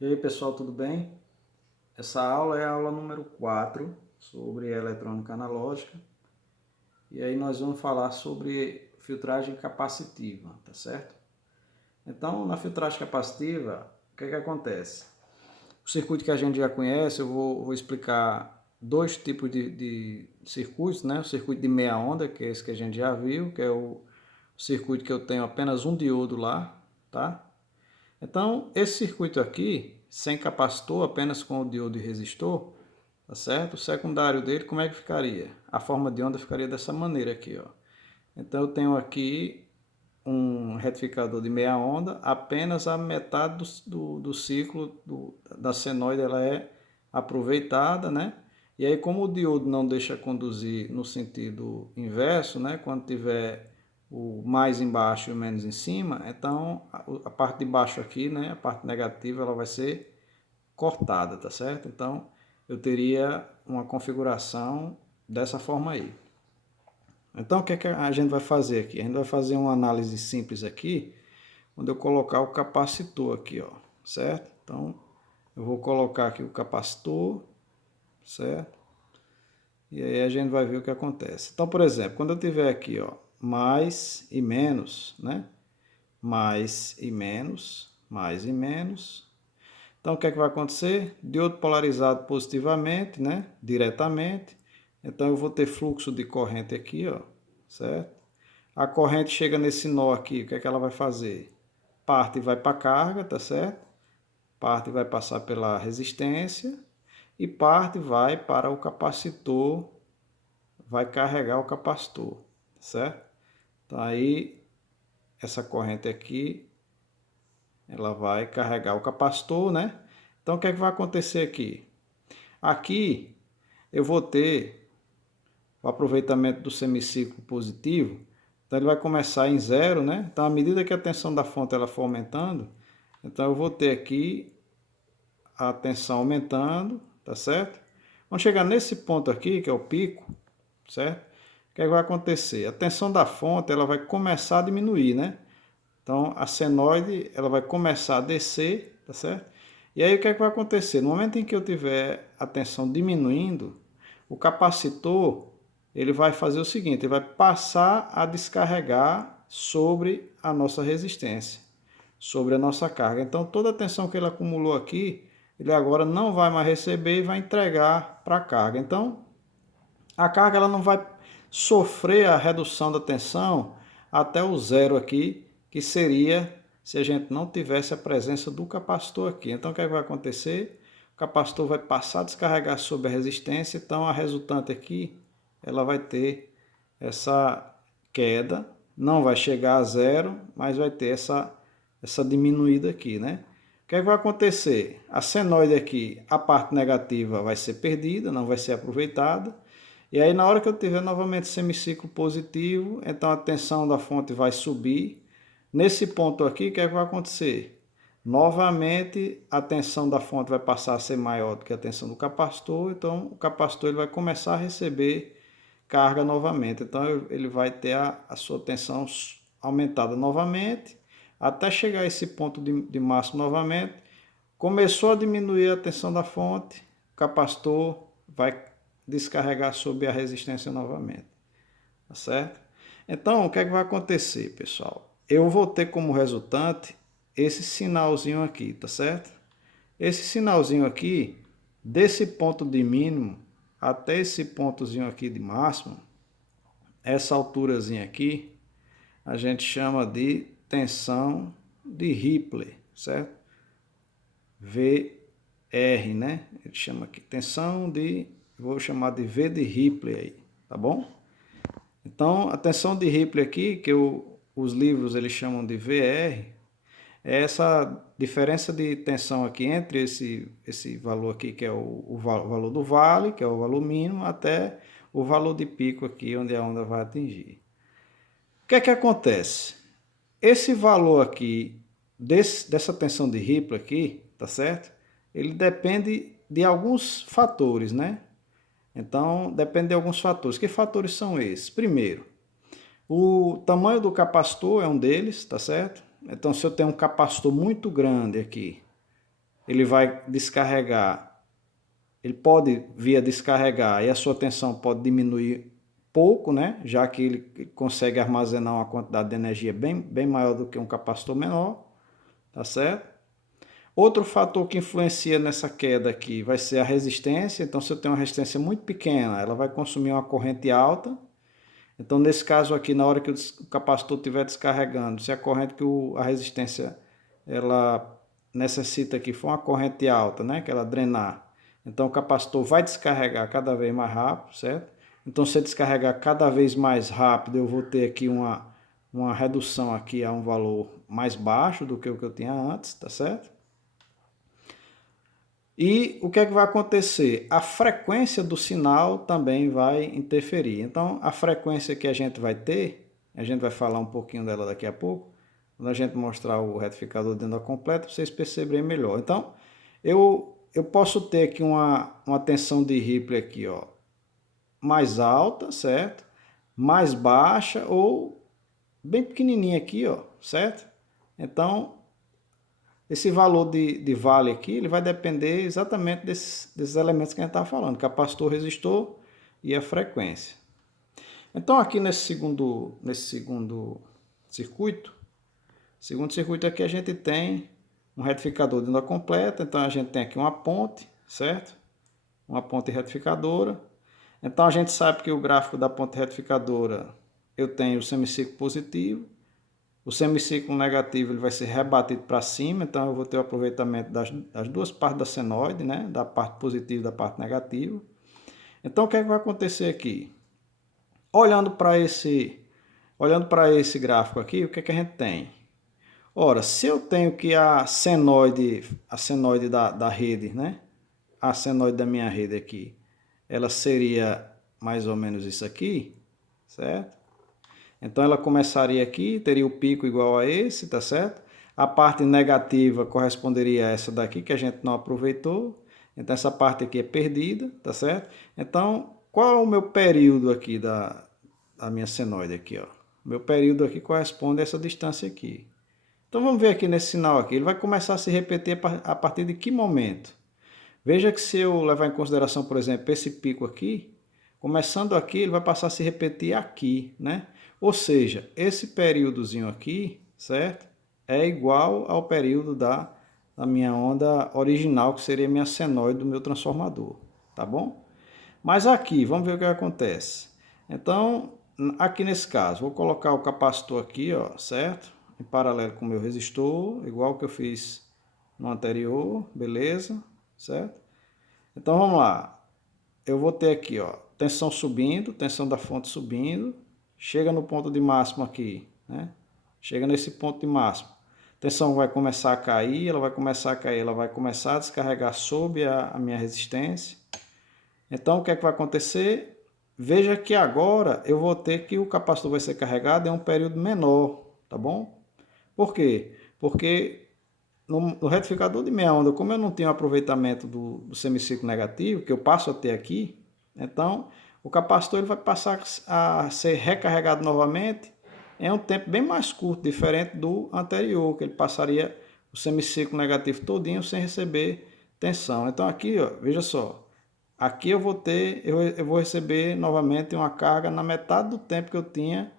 E aí pessoal, tudo bem? Essa aula é a aula número 4 sobre eletrônica analógica. E aí nós vamos falar sobre filtragem capacitiva, tá certo? Então, na filtragem capacitiva, o que acontece? O circuito que a gente já conhece, eu vou explicar dois tipos de circuitos, né? O circuito de meia onda, que é esse que a gente já viu, que é o circuito que eu tenho apenas um diodo lá, tá? Então, esse circuito aqui, sem capacitor, apenas com o diodo e resistor, tá certo? O secundário dele, como é que ficaria? A forma de onda ficaria dessa maneira aqui, ó. Então, eu tenho aqui um retificador de meia onda, apenas a metade do ciclo da senoide ela é aproveitada, né? E aí, como o diodo não deixa conduzir no sentido inverso, né? Quando tiver o mais embaixo e o menos em cima, então a parte de baixo aqui, né? A parte negativa, ela vai ser cortada, tá certo? Então, eu teria uma configuração dessa forma aí. Então, o que é que a gente vai fazer aqui? A gente vai fazer uma análise simples aqui, quando eu colocar o capacitor aqui, ó, certo? Então, eu vou colocar aqui o capacitor, certo? E aí a gente vai ver o que acontece. Então, por exemplo, quando eu tiver aqui, ó, mais e menos, né? Mais e menos, mais e menos. Então, o que é que vai acontecer? Diodo polarizado positivamente, né? Diretamente. Então, eu vou ter fluxo de corrente aqui, ó, certo? A corrente chega nesse nó aqui, o que é que ela vai fazer? Parte vai para a carga, tá certo? Parte vai passar pela resistência e parte vai para o capacitor, vai carregar o capacitor, certo? Então aí essa corrente aqui, ela vai carregar o capacitor, né? Então o que é que vai acontecer aqui? Aqui eu vou ter o aproveitamento do semiciclo positivo, então ele vai começar em zero, né? Então à medida que a tensão da fonte ela for aumentando, então eu vou ter aqui a tensão aumentando, tá certo? Quando chegar nesse ponto aqui, que é o pico, certo? O que, é que vai acontecer? A tensão da fonte ela vai começar a diminuir, né? Então a senoide ela vai começar a descer, tá certo? E aí o que, é que vai acontecer? No momento em que eu tiver a tensão diminuindo, o capacitor ele vai fazer o seguinte, ele vai passar a descarregar sobre a nossa resistência, sobre a nossa carga. Então toda a tensão que ele acumulou aqui, ele agora não vai mais receber e vai entregar para a carga. Então a carga ela não vai sofrer a redução da tensão até o zero aqui, que seria se a gente não tivesse a presença do capacitor aqui. Então o que, é que vai acontecer? O capacitor vai passar a descarregar sobre a resistência, então a resultante aqui ela vai ter essa queda, não vai chegar a zero, mas vai ter essa diminuída aqui, né? O que, é que vai acontecer? A senoide aqui, a parte negativa vai ser perdida, não vai ser aproveitada. E aí na hora que eu tiver novamente semiciclo positivo, então a tensão da fonte vai subir. Nesse ponto aqui, o que é que vai acontecer? Novamente a tensão da fonte vai passar a ser maior do que a tensão do capacitor, então o capacitor ele vai começar a receber carga novamente. Então ele vai ter a sua tensão aumentada novamente, até chegar a esse ponto de máximo novamente. Começou a diminuir a tensão da fonte, o capacitor vai descarregar sobre a resistência novamente, tá certo? Então, o que é que vai acontecer, pessoal? Eu vou ter como resultante esse sinalzinho aqui, tá certo? Esse sinalzinho aqui, desse ponto de mínimo até esse pontozinho aqui de máximo, essa alturazinha aqui, a gente chama de tensão de Ripley, certo? VR, né? Ele chama aqui tensão de, vou chamar de V de Ripley aí, tá bom? Então, a tensão de Ripley aqui, que os livros eles chamam de VR, é essa diferença de tensão aqui entre esse valor aqui, que é o valor do vale, que é o valor mínimo, até o valor de pico aqui, onde a onda vai atingir. O que é que acontece? Esse valor aqui, dessa tensão de Ripley aqui, tá certo? Ele depende de alguns fatores, né? Então, depende de alguns fatores. Que fatores são esses? Primeiro, o tamanho do capacitor é um deles, tá certo? Então, se eu tenho um capacitor muito grande aqui, ele vai descarregar, ele pode vir a descarregar e a sua tensão pode diminuir pouco, né? Já que ele consegue armazenar uma quantidade de energia bem maior do que um capacitor menor, tá certo? Outro fator que influencia nessa queda aqui vai ser a resistência. Então, se eu tenho uma resistência muito pequena, ela vai consumir uma corrente alta. Então, nesse caso aqui, na hora que o capacitor estiver descarregando, se a corrente a resistência ela necessita aqui for uma corrente alta, né, que ela drenar, então o capacitor vai descarregar cada vez mais rápido, certo? Então, se eu descarregar cada vez mais rápido, eu vou ter aqui uma redução aqui a um valor mais baixo do que o que eu tinha antes, tá certo? E o que é que vai acontecer? A frequência do sinal também vai interferir. Então, a frequência que a gente vai ter, a gente vai falar um pouquinho dela daqui a pouco, quando a gente mostrar o retificador de onda completa, vocês perceberem melhor. Então, eu posso ter aqui uma tensão de Ripley aqui, ó, mais alta, certo? Mais baixa ou bem pequenininha aqui, ó, certo? Então, esse valor de vale aqui, ele vai depender exatamente desses elementos que a gente estava falando, capacitor, resistor e a frequência. Então, aqui nesse segundo circuito aqui a gente tem um retificador de onda completa, então a gente tem aqui uma ponte, certo? Uma ponte retificadora. Então, a gente sabe que o gráfico da ponte retificadora, eu tenho o semiciclo positivo, o semiciclo negativo ele vai ser rebatido para cima, então eu vou ter o aproveitamento das duas partes da senoide, né? Da parte positiva e da parte negativa. Então o que é que vai acontecer aqui? Olhando para esse gráfico aqui, o que é que a gente tem? Ora, se eu tenho que a senoide da rede, né? A senoide da minha rede aqui, ela seria mais ou menos isso aqui, certo? Então ela começaria aqui, teria o pico igual a esse, tá certo? A parte negativa corresponderia a essa daqui que a gente não aproveitou. Então essa parte aqui é perdida, tá certo? Então, qual é o meu período aqui da minha senoide aqui, ó? Meu período aqui corresponde a essa distância aqui. Então vamos ver aqui nesse sinal aqui, ele vai começar a se repetir a partir de que momento? Veja que se eu levar em consideração, por exemplo, esse pico aqui, começando aqui, ele vai passar a se repetir aqui, né? Ou seja, esse períodozinho aqui, certo? É igual ao período da minha onda original, que seria a minha senoide do meu transformador, tá bom? Mas aqui, vamos ver o que acontece. Então, aqui nesse caso, vou colocar o capacitor aqui, ó, certo? Em paralelo com o meu resistor, igual que eu fiz no anterior, beleza? Certo? Então, vamos lá. Eu vou ter aqui, ó, tensão subindo, tensão da fonte subindo, chega no ponto de máximo aqui, né? Chega nesse ponto de máximo. A tensão vai começar a cair, ela vai começar a cair, ela vai começar a descarregar sob a minha resistência. Então, o que é que vai acontecer? Veja que agora eu vou ter que o capacitor vai ser carregado em um período menor, tá bom? Por quê? Porque no retificador de meia onda, como eu não tenho aproveitamento do semiciclo negativo, que eu passo a ter aqui, então o capacitor ele vai passar a ser recarregado novamente em um tempo bem mais curto, diferente do anterior, que ele passaria o semiciclo negativo todinho sem receber tensão. Então aqui, ó, veja só, aqui eu vou receber novamente uma carga na metade do tempo que eu tinha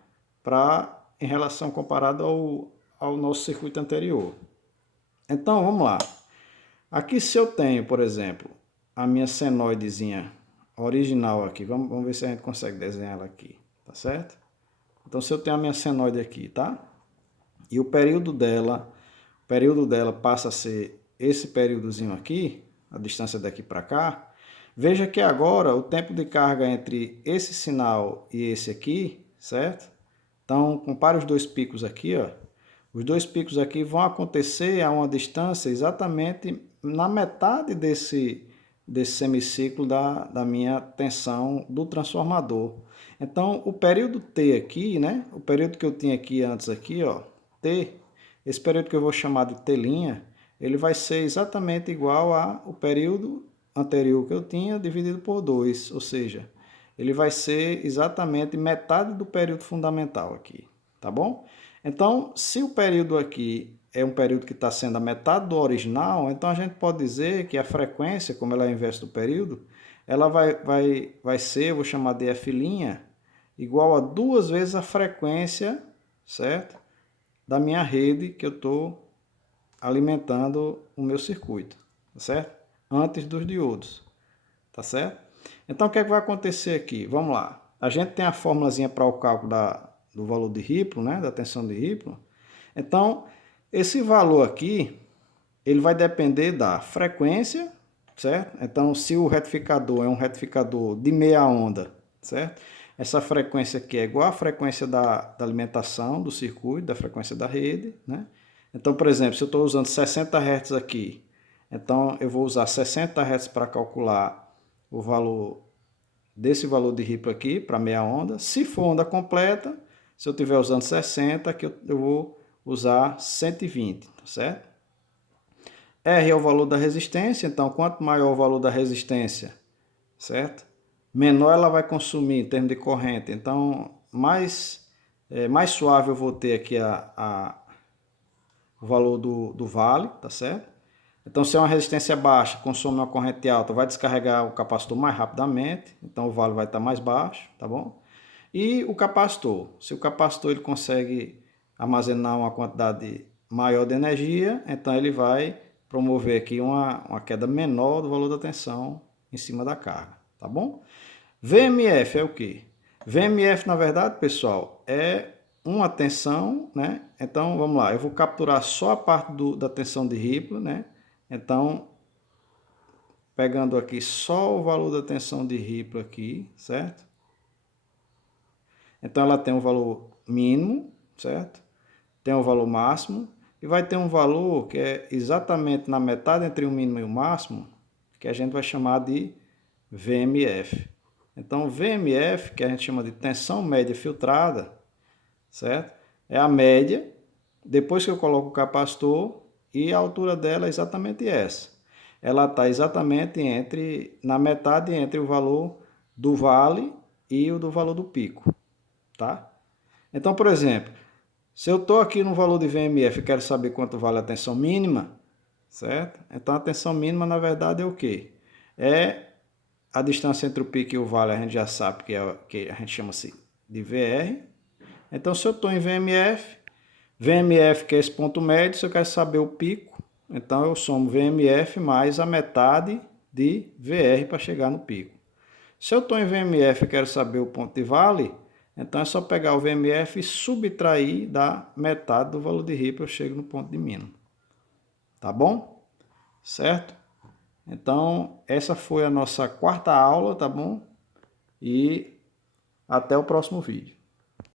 em relação comparado ao nosso circuito anterior. Então, vamos lá. Aqui se eu tenho, por exemplo, a minha senoidezinha original aqui, vamos ver se a gente consegue desenhar ela aqui, tá certo? Então, se eu tenho a minha senoide aqui, tá? E o período dela passa a ser esse períodozinho aqui, a distância daqui para cá. Veja que agora o tempo de carga entre esse sinal e esse aqui, certo? Então, compare os dois picos aqui, ó. Os dois picos aqui vão acontecer a uma distância exatamente na metade desse semiciclo da minha tensão do transformador. Então, o período T aqui, né? O período que eu tinha aqui antes aqui, ó, T, esse período que eu vou chamar de T', ele vai ser exatamente igual ao período anterior que eu tinha dividido por 2, ou seja, ele vai ser exatamente metade do período fundamental aqui, tá bom? Então, se o período aqui é um período que está sendo a metade do original, então a gente pode dizer que a frequência, como ela é o inverso do período, ela vai ser, eu vou chamar de F', igual a 2 vezes a frequência, certo? Da minha rede que eu estou alimentando o meu circuito, tá certo? Antes dos diodos, tá certo? Então o que é que vai acontecer aqui? Vamos lá. A gente tem a formulazinha para o cálculo do valor de Ripple, né? Da tensão de Ripple. Então, esse valor aqui, ele vai depender da frequência, certo? Então, se o retificador é um retificador de meia onda, certo? Essa frequência aqui é igual à frequência da alimentação do circuito, da frequência da rede, né? Então, por exemplo, se eu estou usando 60 Hz aqui, então eu vou usar 60 Hz para calcular o valor desse valor de Ripple aqui para meia onda. Se for onda completa, se eu estiver usando 60, aqui eu vou usar 120, tá certo? R é o valor da resistência, então quanto maior o valor da resistência, certo? Menor ela vai consumir em termos de corrente, então mais suave eu vou ter aqui o valor do vale, tá certo? Então se é uma resistência baixa, consome uma corrente alta, vai descarregar o capacitor mais rapidamente, então o vale vai estar mais baixo, tá bom? E o capacitor, se o capacitor ele consegue armazenar uma quantidade maior de energia, então ele vai promover aqui uma queda menor do valor da tensão em cima da carga, tá bom? VMF é o quê? VMF, na verdade, pessoal, é uma tensão, né? Então, vamos lá, eu vou capturar só a parte da tensão de Ripple, né? Então, pegando aqui só o valor da tensão de Ripple aqui, certo? Então, ela tem um valor mínimo, certo? Tem um valor máximo e vai ter um valor que é exatamente na metade entre o mínimo e o máximo, que a gente vai chamar de VMF. Então, VMF, que a gente chama de tensão média filtrada, certo? É a média, depois que eu coloco o capacitor, e a altura dela é exatamente essa. Ela está exatamente na metade entre o valor do vale e o do valor do pico, tá? Então, por exemplo, se eu estou aqui no valor de VMF e quero saber quanto vale a tensão mínima, certo? Então, a tensão mínima, na verdade, é o quê? É a distância entre o pico e o vale, a gente já sabe que a gente chama-se de VR. Então, se eu estou em VMF que é esse ponto médio, se eu quero saber o pico, então eu somo VMF mais a metade de VR para chegar no pico. Se eu estou em VMF e quero saber o ponto de vale, então é só pegar o VMF e subtrair da metade do valor de Ripple, eu chego no ponto de mínimo. Tá bom? Certo? Então, essa foi a nossa quarta aula, tá bom? E até o próximo vídeo.